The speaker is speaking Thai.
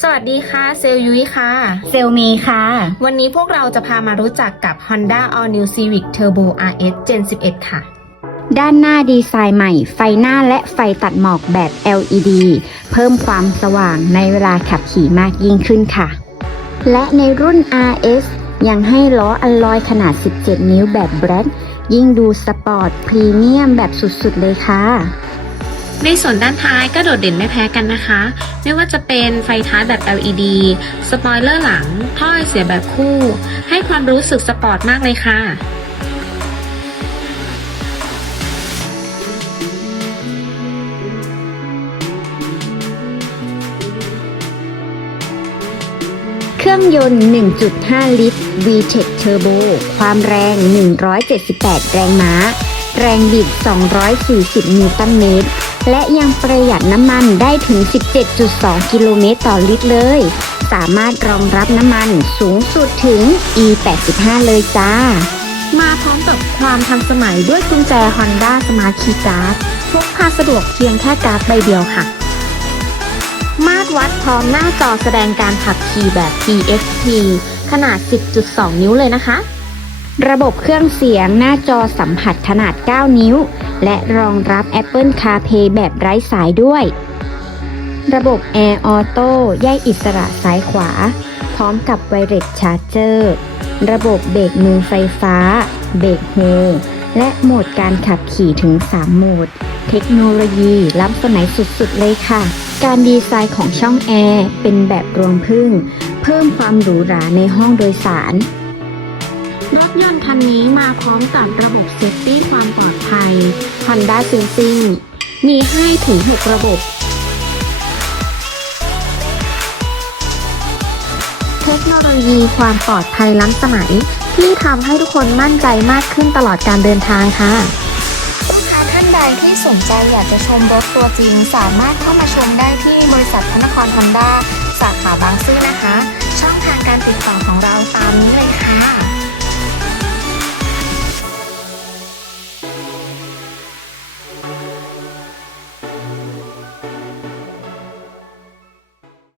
สวัสดีค่ะ เซลลยุ้ยค่ะ เซลเมค่ะ วันนี้พวกเราจะพามารู้จักกับ Honda All New Civic Turbo RS Gen 11 ค่ะ ด้านหน้าดีไซน์ใหม่ ไฟหน้าและไฟตัดหมอกแบบ LED เพิ่มความสว่างในเวลาขับขี่มากยิ่งขึ้นค่ะ และในรุ่น RS ยังให้ล้ออัลลอยขนาด 17 นิ้วแบบแบล็คยิ่งดูสปอร์ตพรีเมียมแบบสุดๆเลยค่ะ ในส่วนด้านท้ายก็โดดเด่นไม่แพ้กันนะคะ ไม่ว่าจะเป็นไฟท้ายแบบ LED สปอยเลอร์หลังท่อไอเสียแบบคู่ ให้ความรู้สึกสปอร์ตมากเลยค่ะเครื่องยนต์ 1.5 ลิตร VTEC Turbo ความแรง 178 แรงม้า แรงบิด 240 นิวตันเมตร และยังประหยัดน้ำมันได้ถึง 17.2 กิโลเมตรต่อลิตรเลย สามารถรองรับน้ำมันสูงสุดถึง E85 เลยจ้า มาพร้อมกับความทันสมัยด้วยกุญแจ Honda Smart Key Card พกพาสะดวกเพียงแค่การ์ดใบเดียวค่ะ มาตรวัดพร้อมหน้าจอแสดงการขับขี่แบบ PXP ขนาด 10.2 นิ้วเลยนะคะ ระบบเครื่องเสียงหน้าจอสัมผัสขนาด 9 นิ้ว และรองรับ Apple CarPlay แบบไร้สายด้วย ระบบ Air Auto แยกอิสระซ้ายขวา พร้อมกับ Wireless Charger ระบบเบรกมือไฟฟ้า เบรกโฮและโหมดการขับขี่ถึง 3 โหมด เทคโนโลยีล้ำสมัยสุดๆ เลยค่ะ การดีไซน์ของช่องแอร์เป็นแบบรวงพึ่ง เพิ่มความหรูหราในห้องโดยสาร รถยนต์คันนี้มาพร้อมกับระบบเซฟตี้ความปลอดภัย Honda Sensing มีให้ถึง 6 ระบบเทคโนโลยีความปลอดภัยล้ำสมัย ที่ทำให้ทุกคนมั่นใจมากขึ้นตลอดการเดินทางค่ะลูกค้าท่านใดที่สนใจอยากจะชมรถตัวจริง สามารถเข้ามาชมได้ที่บริษัทพนครฮอนด้าสาขาบางซื่อนะคะ